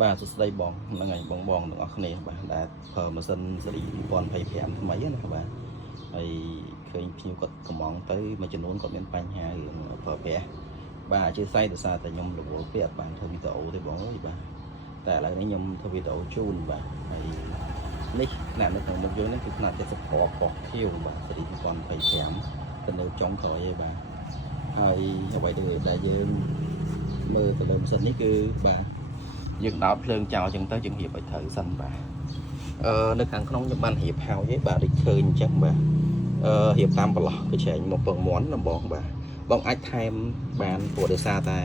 bà sẽ đây bong là ngày bong bong được ở này bà đã phở mà dân sẽ đi còn phải phèn mấy nè bà hay khơi nhiều cột cầm mong tới mà chân nón còn bên phanh hai phở bè bà chưa say được xa tại nhom được bộ bè bạn thôi bị tổ thì bỏ gì bàแต่lại nhom thôi bị tổ chun bà hayนี่นานนึกถึงมันเยอะนั่นคือขนาดจะสปอร์ตปอกเที่ยวแบบสติก่อนไปแถมเป็นเนื้อจ้องถอยแบบไอ้เอาไว้ด้วยแต่ยืมมือแต่เริ่มสันนี่คือแบบยืมดาวเพลิงเจ้าจึงtớiจึงhiệpไปthử xanh bàนึกhàng không như ban hiệp hào với bà đi chơi chắc bà hiệp tam bà lọ cái chuyện một phần món là bọn ách thêm bàn của đời xa ta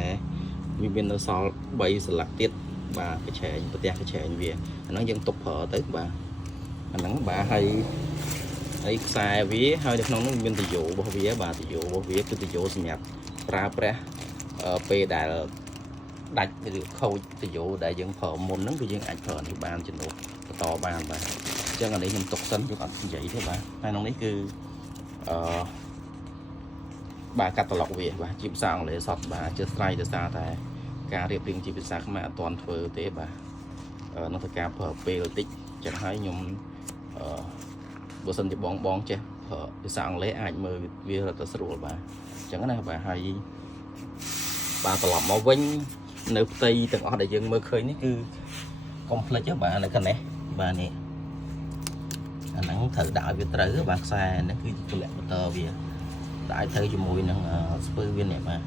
vì bên nó so bay sẽ lạc tiết bà cái chuyện về nó dân tục hở tới bà nắng bà hay xài vía hơi được nó bên tỷ dụ bao vía bà tỷ dụ bao vía cái tỷ dụ sinh nhật ra pe đại đặt được khâu tỷ dụ đại dân phở môn nắng cái dân ảnh phở thì ban trình độ to ban bà cho nên để dân tục sinh cho còn vậy thế bà hai nó đấy cứ bà cắt lọc về bà chim sang để sọt bà chưa say được xa tại ca điệp riêng chim sang mà toàn phở thế bà nó phải ca phở pe tích chẳng hay nhung bữa sinh thì bong chứ phở sang lấy ảnh mơ vì là ta sửa bà chẳng này bà hay bà lọc máu vinh nếu tây từng ở đại dân mơ khơi nó cứ complex chứ bà này cái này bà này nắng thử đại việt tử bạc xa nó cứ lẹ tờ về đại thời cho mùi năng spur viên này mà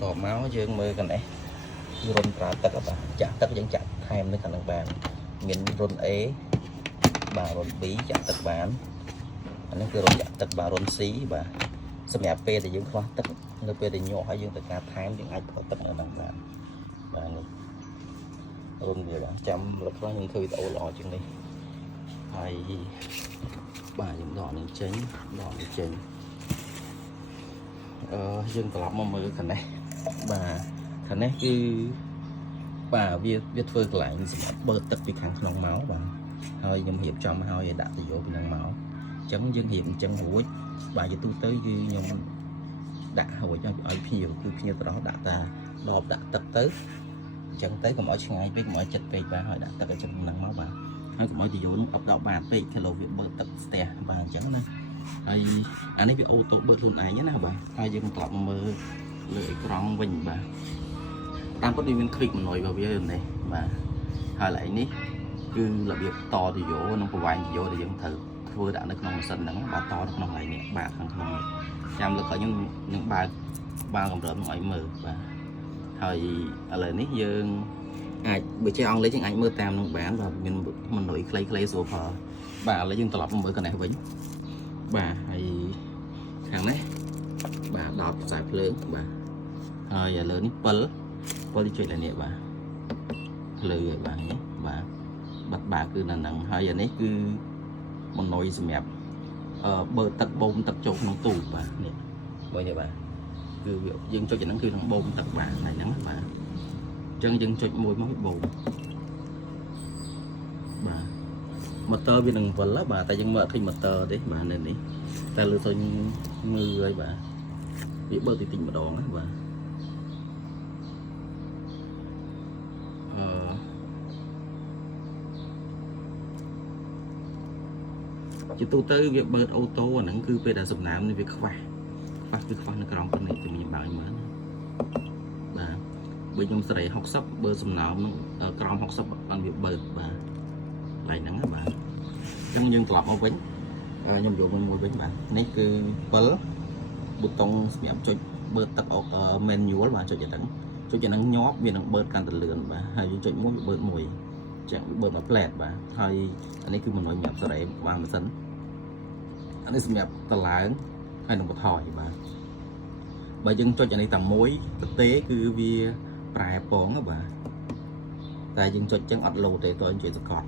có máu dương mơ cái này rôn ra tất cả bà chặt tất vẫn chặt thêm nó thành bàn miền rôn ế bà rôn bí chặt tất bán nó cứ rôn chặt tất bà rôn xí bà xâm nhập pe thì dưỡng khoa tất nó pe thì nhỏ hay dương tất cả thêm những ai có tất ở đằng bàn bà này rôn về đó chăm là có những thứ đổ lò chuyện đi hay bà những đỏ những chén dương tập mà mơ cái này bà cái này cứ bà viết phơi lại bơ tất bị kháng nóng máu bà hơi nhầm hiệp trong hơi đã thì vô bị nóng máu chấm dân hiệp chân hủi bà chỉ tôi tới như nhom đã hồi cho ai phiêu cứ phiêu đó đã ta đọp đã tập tới chân tới còn mỗi ngày biết mỗi chật về bà hỏi đã tất cả trong nắng máu bà hay cũng mỗi thì vô ập đạo bà bị cái lô việc bơ tất tè bà chấm này hay anh ấy bị ô tô bơ luôn ai nhé nào bà hai dân tập mơ lưỡi con vinh bà đang có đi bên click một nồi vào video này mà hai lại ní cứ là việc to thì vô nó có vài thì vô để dân thử vừa đã được nông sân nắng bà to được nông này nè bà thằng nông này chăm được khỏi những ba còn rợm ngoài mờ và thời lời ní dương bữa chơi ông lấy những ảnh mơ tam nông bán và mình nổi clay số phở bà lấy dân tập mới cái này vĩnh bà hay thằng đấy bà đọt giải lớn bà hơi giờ lớn nipple có đi chuyện là nè bà lừa bà nhé bà bắt bà cứ là nặng hơi giờ nấy cứ một nồi xì mẹp bơ tật bông tật chốt nó tù bà nè bây giờ bà cứ dân cho chị nó cứ thằng bông tật bà này nắng bà chân dân cho môi máu bồn bà motor vì đừng vần lá bà tại dân mở khi motor đấy bà nên đi ta lừa tôi ngư rồi bà bị bơ thì tình mà đòn á bà chỉ tôi tới việc bơ ô tô nó cứ về đã sụp nám nên việc khoa cứ khoa nó còn con này thì mình bảo mới bà bây giờ sẽ học sắp bơ sụp nám còn học sắp ăn việc bơ bà lại nắng bà trong dân tập ở bánh nhầm dụ mình mua bánh bà này cứ bơ bút tông mẹ cho bơ tập ở menu bà cho chị nắng nhóp vì nó bơ can tận lượn bà hay cho muốn bơ mùi chẳng bơ mà plẹt bà hay anh ấy cứ mình nói nhập sau đấy vàng mà sấn anh ấy nhập tờ láng hay nó một thỏi bà dân cho chị này tầm mối thực tế cứ vì prai bóng á bà tại dân cho chân ọt lâu để tôi chuyện cọt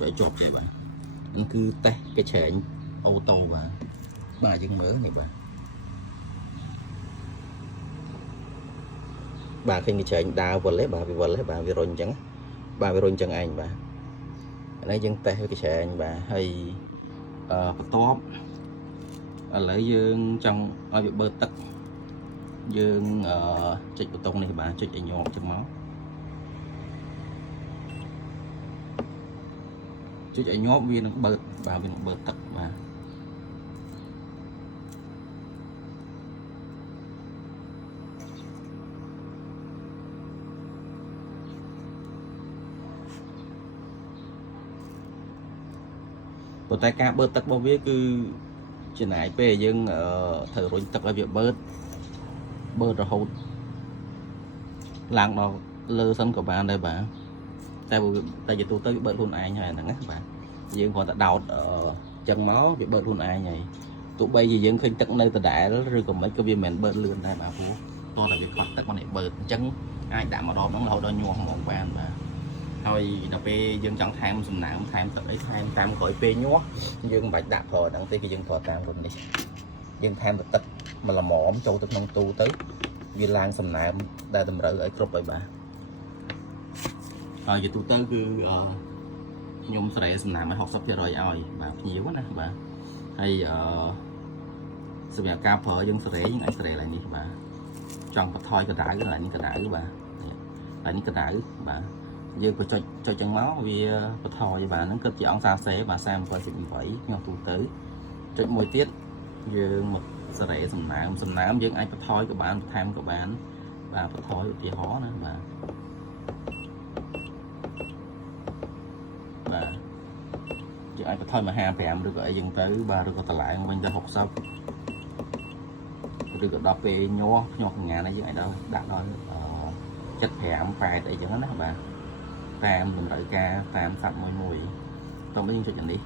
cho chọt gì bà anh cứ tay cái trẻ ô tô bà dân mới này bà khi người trẻ đào vừa lấy bà vì rồi chẳng bà về rồi chẳng anh bà nãy dân tay cái trẻ anh bà hay top lấy dương trong ở việc bơ tật dương chích bê tông này bà chích nhọn trong máu ជួយឲ្យញាប់វានឹងបើកបាទវានឹងបើកទឹកបាទប៉ុន្តែការបើកទឹករបស់វាគឺចំណាយពេលយើងត្រូវរុញទឹកឲ្យវាបើករហូតឡើងដល់លើសិនក៏បានដែរបាទតែជាទូទៅវាបើកខ្លួនឯងហើយហ្នឹងណាបាទយើងគ្រាន់តែដោតចឹងមកវាបើកខ្លួនឯងហើយទោះបីជាយើងឃើញទឹកនៅដដែលឬក៏មិនក៏វាមិនមែនបើកលឿនដែរបាទព្រោះតោះតែវាខ្វះទឹកមកនេះបើកអញ្ចឹងអាចដាក់ម្ដងហ្នឹងរហូតដល់ញាស់ហ្មងបានបាទហើយដល់ពេលយើងចង់ថែមសំណើមថែមទឹកអីថែមតាមក្រោយពេលញាស់យើងមិនបាច់ដាក់ប្រហ្នឹងទេគឺយើងគ្រាន់តាមខ្លួននេះយើងថែមទឹកមកល្មមចូលទៅក្នុងទូទៅវាឡើងសំណើមដែលតម្រូវឲ្យគ្រប់ហើយបាទហើយជាទូទៅគឺខ្ញុំស្រែសំណើមឲ្យ 60% ឲ្យបាទភ្ញៀវណាបាទហើយសម្រាប់ការប្រើយើងស្រែយើងអាចស្រែឡើងនេះបាទចង់បន្ថយកដៅឡើងនេះកដៅបាទហើយនេះកដៅបាទយើងបើចុចចឹងមកវាបន្ថយបាទហ្នឹងគិតជាអង្សាសេបាទ 37.8 ខ្ញុំទូទៅចុចមួយទៀតយើងមកស្រែសំណើមយើងអាចបន្ថយក៏បានបន្ថែមក៏បានបាទបន្ថយឧទាហរណ៍ណាបាទយើងអាចបន្ថយមក 55 ឬក៏អីយ៉ាងទៅបាទឬក៏តម្លើងវិញទៅ 60 ឬក៏ដល់ពេលញាស់ខ្ញុំកញ្ញានេះយើងអាចដាក់ដល់ 75 8អីចឹងណាបាទតាមតម្រូវការតាមសັບមួយតោះយើងចុចអានេះ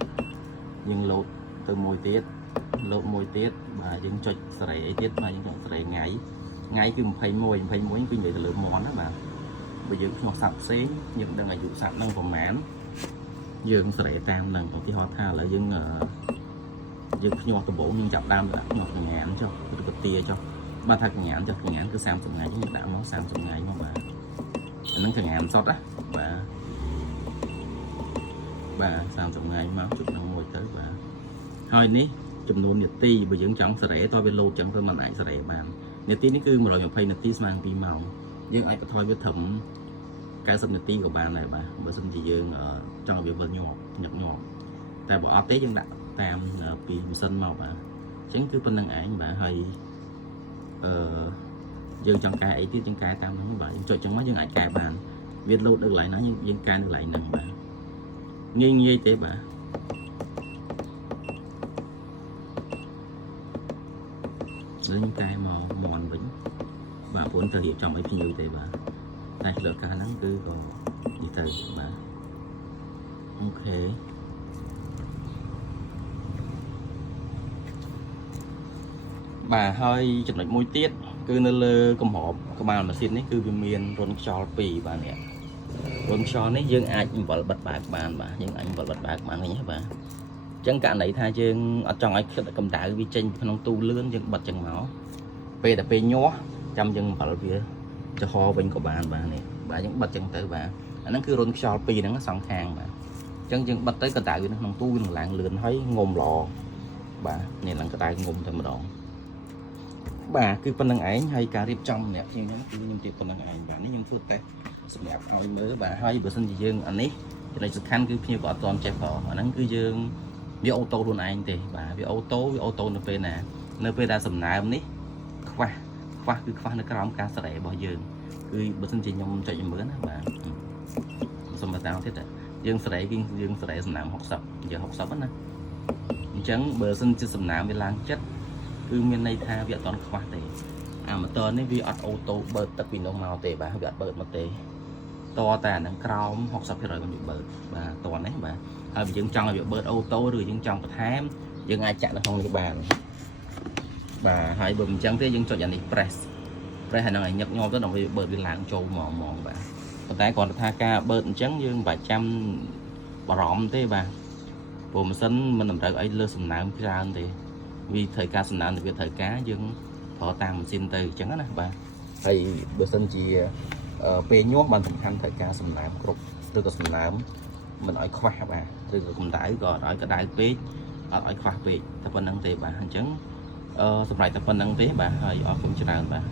យើងលោតទៅមួយទៀតបាទយើងចុចសេរីអីទៀតបាទយើងចុចសេរីថ្ងៃគឺ21គឺនិយាយទៅលើមន់ណាបាទបើយើងខ្ញុំសັບផ្សេងយើងដឹងអាយុសັບនឹងប្រហែលយើងសេរីតាមនឹងឧទាហរណ៍ថាឥឡូវយើងភ្ញាក់ដំបូងយើងចាប់ដើមដាក់ភ្ញាក់កញ្ញាចុះឬក៏ទាចុះបាទថាកញ្ញាចុះកញ្ញាគឺ30ថ្ងៃយើងដាក់មក30ថ្ងៃមកបាទអាហ្នឹងកញ្ញាសុតណាបាទ30ថ្ងៃមកជុំនឹងមួយទៅបាទហើយនេះចំនួននាទីបើយើងចង់សេរីតើវាលោតចឹងទៅมันអាចសេរីបាននាទីនេះគឺ120នាទីស្មើនឹង2ម៉ោងយើងអាចបន្ថយវាត្រឹម90នាទីក៏បានដែរបាទបើសិនជាយើងចង់ឲ្យវាវិលញាប់តែបើអត់ទេយើងដាក់តាមពីម៉ាស៊ីនមកបាទអញ្ចឹងគឺប៉ុណ្្នឹងឯងបាទហើយយើងចង់កែអីទៀតយើងកែតាមហ្នឹងបាទយើងចុចចឹងមកយើងអាចកែបានវាលោតនៅកន្លែងណាយើងកែនៅកន្លែងហ្នឹងបាទងាយទេបាទយើងកែមកមន់វិញបាទព្រោះទៅរៀបចំឲ្យភ្ញៀវទេបាទតែលើការហ្នឹងគឺក៏និយាយទៅបាទអូខេបាទហើយចំណុចមួយទៀតគឺនៅលើកំហប់ក្បាលម៉ាស៊ីននេះគឺវាមានរុនខ្យល់2បាទនេះរុនខ្យល់នេះយើងអាចអំបិលបិទបើកបានបាទយើងអាចអំបិលបិទបើកបានវិញហ៎បាទអញ្ចឹងករណីថាយើងអត់ចង់ឲ្យកម្ដៅវាចេញក្នុងទូលឿនយើងបិទចឹងមកពេលតែពេលញាស់ចាំយើងអំបិលវាចំហវិញក៏បានបាទនេះបាទយើងបិទចឹងទៅបាទអាហ្នឹងគឺរុនខ្យល់2ហ្នឹងសងខាងបាទអញ្ចឹងយើងបិទទៅកម្ដៅវានៅក្នុងទូវានឹងឡើងលឿនហើយងុំល្អបាទនេះឡើងកម្ដៅងុំតែម្ដងបាទគឺប៉ុណ្្នឹងឯងហើយការរៀបចំអ្នកខ្ញុំហ្នឹងគឺខ្ញុំទៀតប៉ុណ្្នឹងឯងបាទនេះខ្ញុំធ្វើតេស្តសម្រាប់ឲ្យមើលបាទហើយបើសិនជាយើងអានេះចំណុចសំខាន់គឺភ្ញៀវក៏អត់ទាន់ចេះប្រើអាហ្នឹងគឺយើងវាអូតូខ្លួនឯងទេបាទវាអូតូនៅពេលណានៅពេលដែលសំណើមនេះខ្វះគឺខ្វះនៅក្រោមការសេរីរបស់យើងគឺបើសិនជាខ្ញុំចុចមើលណាបាទសុំបន្តទៀតយើងសេរីគឺយើងសេរីសំណើម60យើង60ណាអញ្ចឹងបើសិនជាសំណើមវាឡើងចិត្តគឺមានន័យថាវាអត់ទាន់ខ្វះទេអាម៉ូទ័រនេះវាអត់អូតូបើកទឹកពីនោះមកទេបាទវាអត់បើកមកទេតតែអានឹងក្រោម 60% มันវាបើកបាទតនេះបាទហើយបើយើងចង់ឲ្យវាបើកអូតូឬយើងចង់បន្ថែមយើងអាចចាក់នៅក្នុងនេះបានបាទហើយបើមិនចឹងទេយើងចុចអានេះ press ហើយនឹងឲ្យញឹកញាប់ទៅដើម្បីបើកវាឡើងចូលហ្មងបាទប៉ុន្តែគ្រាន់តែថាការបើកអញ្ចឹងយើងមិនបាច់ចាំបារម្ភទេបាទព្រោះម៉ាស៊ីនមិនតម្រូវឲ្យលើសំណើមច្រើនទេវាត្រូវការសំណើមទៅវាត្រូវការយើងប្រើតាមម៉ាស៊ីនទៅអញ្ចឹងណាបាទហើយបើសិនជាពេលញាស់បានសំខាន់ត្រូវការសំណើមគ្រប់ឬក៏សំណើមមិនឲ្យខ្វះបាទឬក៏កម្ដៅក៏អត់ឲ្យក្ដៅពេកអត់ឲ្យខ្វះពេកតែប៉ុណ្្នឹងទេបាទអញ្ចឹងសម្រាប់តែប៉ុណ្្នឹងទេបាទហើយអរគុណច្រើនបាទ